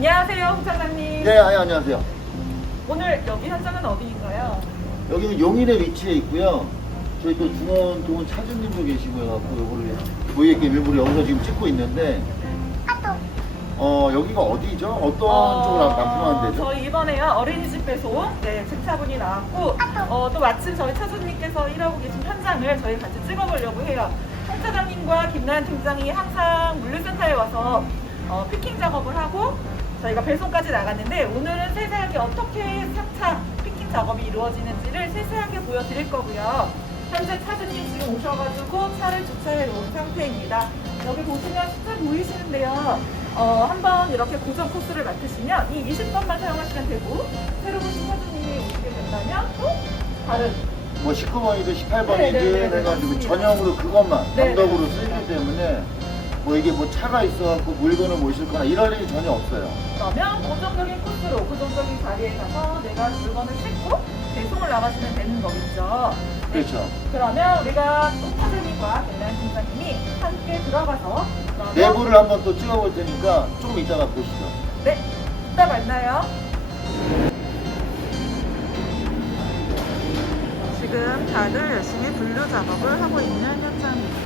안녕하세요, 홍 사장님. 네, 아니, 안녕하세요. 오늘 여기 현장은 어디인가요? 여기는 용인에 위치해 있고요. 저희 또 중원 동원 차주님도 계시고요. 갖고 요거를 보이게 일부러 여기서 지금 찍고 있는데, 어, 여기가 어디죠? 어떤 쪽으로 말씀하면 되죠? 저희 이번에요 어린이집 배송 네 주차분이 나왔고 어, 또 마침 저희 차주님께서 일하고 계신 현장을 저희 같이 찍어보려고 해요. 홍 사장님과 김나연 팀장이 항상 물류센터에 와서 어, 피킹 작업을 하고 저희가 배송까지 나갔는데 오늘은 세세하게 어떻게 차차 피킹 작업이 이루어지는지를 세세하게 보여드릴 거고요. 현재 차주님 지금 오셔가지고 차를 주차해 놓은 상태입니다. 여기 보시면 숫자 보이시는데요. 어, 한번 이렇게 고정 코스를 맡으시면 이 20번만 사용하시면 되고 새로 오신 차주님이 오시게 된다면 또 다른 뭐 19번이든 네, 네, 18번이든 네, 네, 해가지고 맞습니다. 전용으로 그것만 네, 단독으로 네. 쓰기 때문에 뭐 이게 뭐 차가 있어갖고 물건을 모실 거나 이럴 일이 전혀 없어요. 그러면 고정적인 코스로 고정적인 자리에 가서 내가 물건을 싣고 배송을 나가시면 되는 거겠죠. 네. 그렇죠. 그러면 우리가 또 차주님과 대란 팀장님이 함께 들어가서 그러면 내부를 한번 또 찍어볼 테니까 조금 이따가 보시죠. 네, 이따 만나요. 지금 다들 열심히 분류 작업을 하고 있는 현장입니다.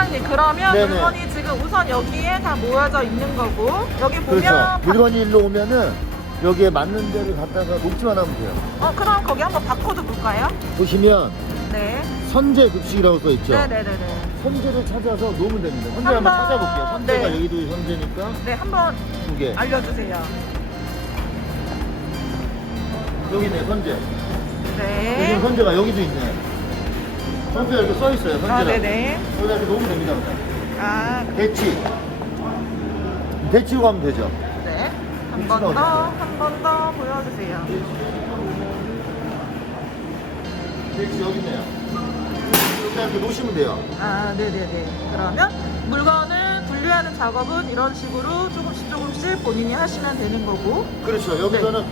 홍 사장님, 그러면 네네. 물건이 지금 우선 여기에 다 모여져 있는 거고 여기 보면 그렇죠. 바- 물건이 일로 오면은 여기에 맞는 데를 갖다가 녹지만 하면 돼요. 어, 그럼 거기 한번 바코드 볼까요? 보시면 네. 선제 급식이라고 써 있죠. 네네네네. 선제를 찾아서 놓으면 됩니다. 선제 한번- 한번 찾아볼게요. 선제가 네. 여기도 선제니까 네, 한번 두 개. 알려주세요. 여기 있네 선제. 네. 여기 선제가 여기도 있네. 선제 이렇게 써 있어요. 선제라. 아, 네네. 여기다 이렇게 놓으면 됩니다. 아, 대치. 대치로 가면 되죠. 네. 한 번 더, 한 번 더 보여주세요. 대치 여기 있네요. 여기다 이렇게 놓으시면 돼요. 아, 네네네. 그러면 물건을 분류하는 작업은 이런 식으로 조금씩 조금씩 본인이 하시면 되는 거고. 그렇죠. 여기서는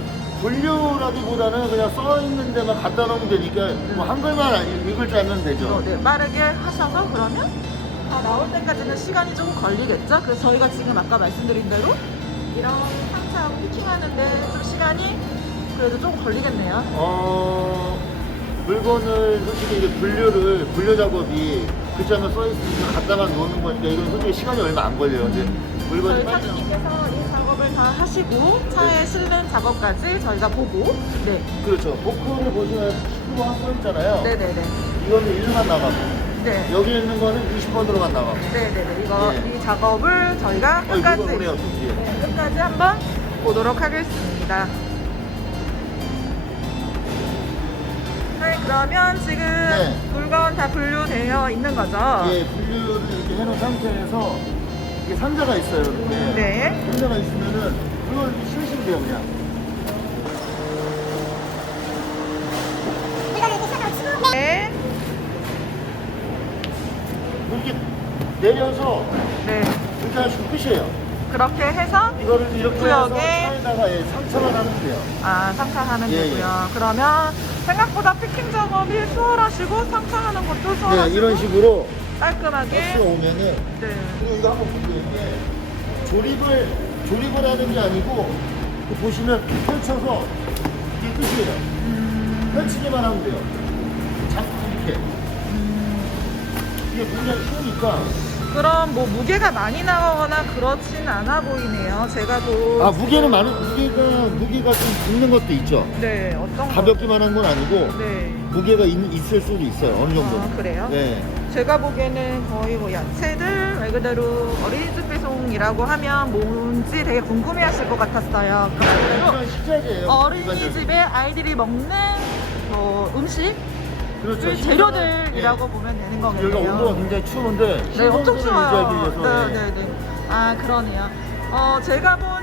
분류라기보다는 그냥 써 있는 데만 갖다 놓으면 되니까 뭐 한글만 알- 읽을 줄 알면 어, 되죠. 네, 빠르게 하셔서 그러면 다 나올 때까지는 시간이 좀 걸리겠죠? 그래서 저희가 지금 아까 말씀드린 대로 이런 상차하고 피킹하는데 좀 시간이 그래도 좀 걸리겠네요. 어, 물건을 솔직히 이제 분류를, 분류 작업이 글자만 써 있으니까 갖다만 놓는 거니까 이건 솔직히 시간이 얼마 안 걸려요. 근데 물건이 저희 사장님께서 다 하시고 차에 실는 작업까지 저희가 보고 네, 그렇죠. 보크를 보시면 19번 써 있잖아요. 네네네. 이거는 1만 나가고 네. 여기 있는 거는 20번으로만 나가고 네네네. 이거 네. 이 작업을 저희가 어, 끝까지 이거 뒤에. 네, 끝까지 한번 보도록 하겠습니다. 네, 그러면 지금 네. 물건 다 분류되어 있는 거죠? 예, 분류를 이렇게 해놓은 상태에서 이게 상자가 있어요. 이렇게. 네. 상자가 있으면은 그걸 이렇게 실으시면 돼요, 그냥. 네. 이렇게 내려서 네. 이렇게 하시면 끝이에요. 그렇게 해서 이거를 이렇게 구역에 차에다가 예, 상처만 하면 돼요. 아, 상차하면 예, 되고요. 그러면 생각보다 피킹 작업이 수월하시고 상차하는 것도 네, 수월하시고 이런 식으로 깔끔하게 오면은 네. 그리고 이거 한번 보세요. 이게 조립을 조립을 하는 게 아니고 그 보시면 펼쳐서 이게 끝이에요. 음, 펼치기만 하면 돼요. 잡고 이렇게. 이게 굉장히 쉬우니까. 그럼 뭐 무게가 많이 나가거나 그렇진 않아 보이네요. 제가 또아 무게는 많은 무게가 무게가 좀 있는 것도 있죠. 네, 어떤 가볍기만 한 건 아니고 거? 네. 무게가 있, 있을 수도 있어요. 어느 정도. 아, 그래요? 네. 제가 보기에는 거의 뭐 야채들 말 그대로 어린이집 배송이라고 하면 뭔지 되게 궁금해 하실 것 같았어요. 그래서 식자재예요. 일반적으로. 어린이집에 아이들이 먹는 뭐 음식 그렇죠. 그 재료들이라고 보면 되는 예. 여기가 거겠네요. 온도가 굉장히 추운데 네, 엄청 신선도를 추워요. 유지하기 위해서 네, 예. 네, 네. 아, 그러네요. 어, 제가 본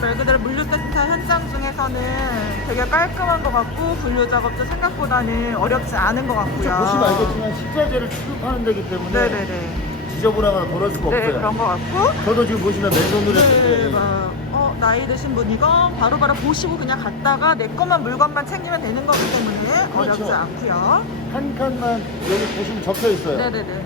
말 그대로 물류센터 현장 중에서는 되게 깔끔한 것 같고 분류 작업도 생각보다는 어렵지 않은 것 같고요. 저 보시면 알겠지만 식자재를 취급하는 데기 때문에 네네네. 지저분하거나 그럴 수가 네, 없어요. 그런 것 같고. 저도 지금 보시면 맨손으로 네, 막, 어, 나이 드신 분 이건 바로바로 보시고 그냥 갔다가 내 것만 물건만 챙기면 되는 거기 때문에 그렇죠. 어렵지 않고요. 한 칸만 여기 보시면 적혀 있어요. 네네네.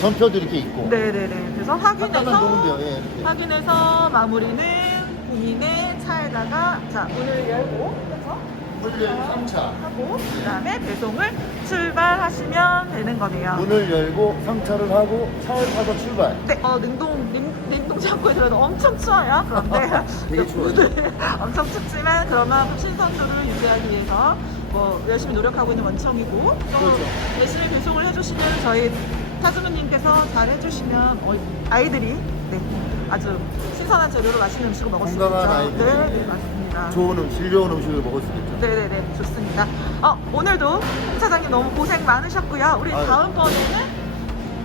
전표도 이렇게 있고. 네네네. 그래서 확인해서 돼요. 예, 이렇게. 확인해서 마무리는 본인의 차에다가 자 문을 열고 그렇죠? 문을 열고 3차. 하고 그다음에 배송을 출발하시면 되는 거네요. 문을 열고 3차를 하고 차를 타서 출발. 네, 어, 냉동, 냉, 냉동 창고에 들어도 엄청 추워요. 그런데. 되게 추워요. 네, 엄청 춥지만 그러면 신선도를 유지하기 위해서 뭐 열심히 노력하고 있는 원청이고 또 그렇죠. 열심히 배송을 해주시면 저희 타주부님께서 잘 해주시면 어, 아이들이 네, 아주 신선한 재료로 맛있는 음식을 먹을 수 있죠. 건강한 아이들이. 네, 네, 맞습니다. 좋은 음, 질 좋은 음식을 먹을 수 있겠죠. 네네네 좋습니다. 어 오늘도 홍 차장님 너무 고생 많으셨고요. 우리 아유. 다음번에는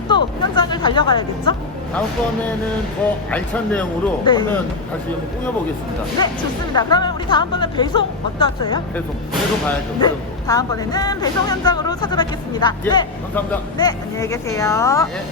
또 현장을 달려가야겠죠? 다음번에는 더 알찬 내용으로 네. 하면 다시 한번 꾸며보겠습니다. 네 좋습니다. 그러면 우리 다음번에 배송 어떠세요? 계속, 계속 가야죠. 네. 다음번에는 배송 현장으로 찾아뵙겠습니다. 예, 네, 감사합니다. 네 안녕히 계세요. 예.